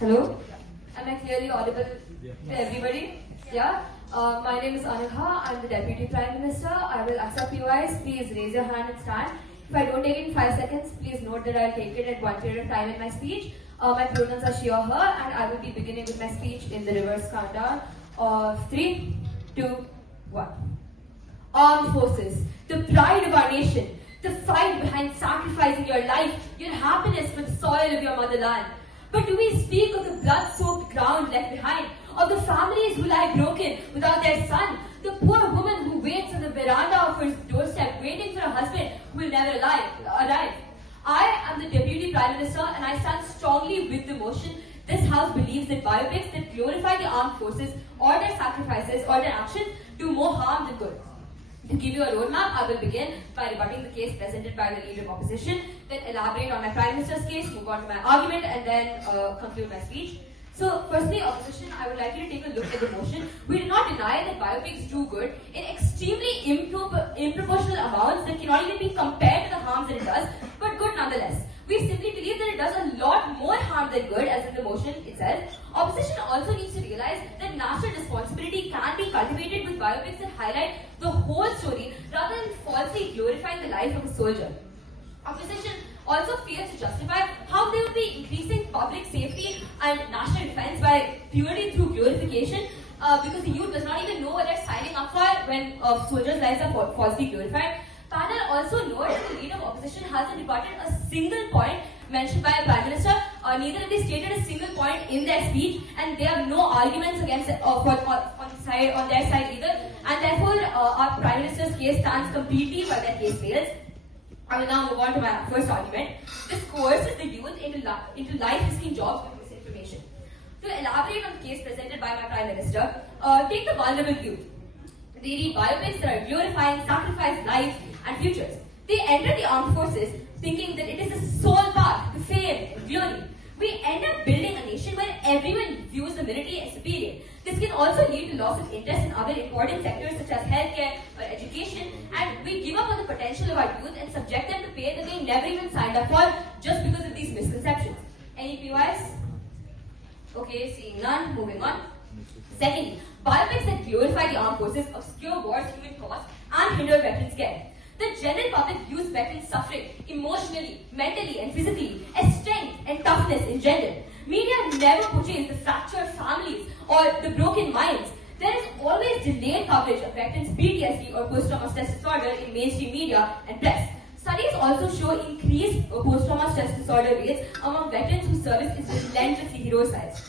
Hello? Am I clearly audible to everybody? Yeah? My name is Anagha. I'm the Deputy Prime Minister. I will accept POIs. Please raise your hand and stand. If I don't take it in 5 seconds, please note that I'll take it at one period of time in my speech. My pronouns are she or her, and I will be beginning with my speech in the reverse countdown of 3, 2, 1. Armed forces, the pride of our nation, the fight behind sacrificing your life, your happiness for the soil of your motherland. But do we speak of the blood-soaked ground left behind, of the families who lie broken without their son, the poor woman who waits on the veranda of her doorstep waiting for a husband who will never arrive? I am the Deputy Prime Minister and I stand strongly with the motion. This House believes that biopics that glorify the armed forces or their sacrifices or their actions do more harm than good. To give you a roadmap, I will begin by rebutting the case presented by the Leader of Opposition, then elaborate on my Prime Minister's case, move on to my argument, and then conclude my speech. So, firstly, Opposition, I would like you to take a look at the motion. We do not deny that biopics do good in extremely improportional amounts that cannot even be compared to the harms that it does, but good nonetheless. We simply believe that it does a lot more harm than good, as in the motion itself. Opposition also needs to realize that national responsibility can be cultivated with biopics that highlight the whole story rather than falsely glorifying the life of a soldier. Opposition also fails to justify how they will be increasing public safety and national defense by purely through glorification, because the youth does not even know what they're signing up for when soldiers' lives are falsely glorified. Panel also notes that the Leader of Opposition hasn't rebutted a single point mentioned by a Prime Minister, neither have they stated a single point in their speech, and they have no arguments against on their side either, and therefore our Prime Minister's case stands completely while their case fails. I will now move on to my first argument. This coerces the youth into life-risking jobs with misinformation. To elaborate on the case presented by my Prime Minister, take the vulnerable youth. They read biopics that are glorifying sacrifice, lives, and futures. They enter the armed forces thinking that it is the sole path to fame and glory. We end up building a nation where everyone views the military as superior. This can also lead to loss of interest in other important sectors such as healthcare or education, and we give up on the potential of our youth and subject them to pay that they never even signed up for just because of these misconceptions. Any POIs? Okay, seeing none, moving on. Secondly, biopics that glorify the armed forces obscure war's human cost and hinder veterans' care. The general public views veterans suffering emotionally, mentally, and physically as strength and toughness in general. Media never portrays the fractured families or the broken minds. There is always delayed coverage of veterans' PTSD or post-traumatic stress disorder in mainstream media and press. Studies also show increased post-traumatic stress disorder rates among veterans whose service is relentlessly heroicized.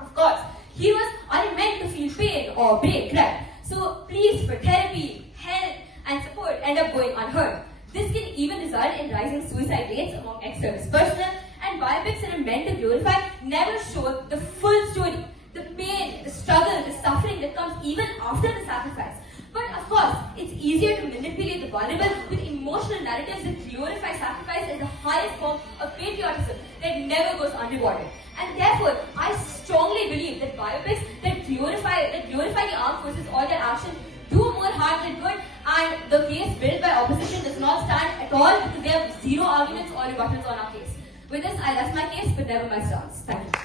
Of course, heroes aren't meant to feel pain or break, right? So please, for therapy, help, and support end up going unheard. This can even result in rising suicide rates among ex-service personnel, and biopics that are meant to glorify never show the full story, the pain, the struggle, the suffering that comes even after the sacrifice. But of course, it's easier to manipulate the vulnerable with emotional narratives that glorify sacrifice as the highest form of patriotism that never goes unrewarded. And therefore, I strongly believe that biopics that glorify the armed forces or their actions do more harm than good, and the case built by opposition does not stand at all because they have zero arguments or rebuttals on our case. With this, I rest my case, but never my stance. Thank you.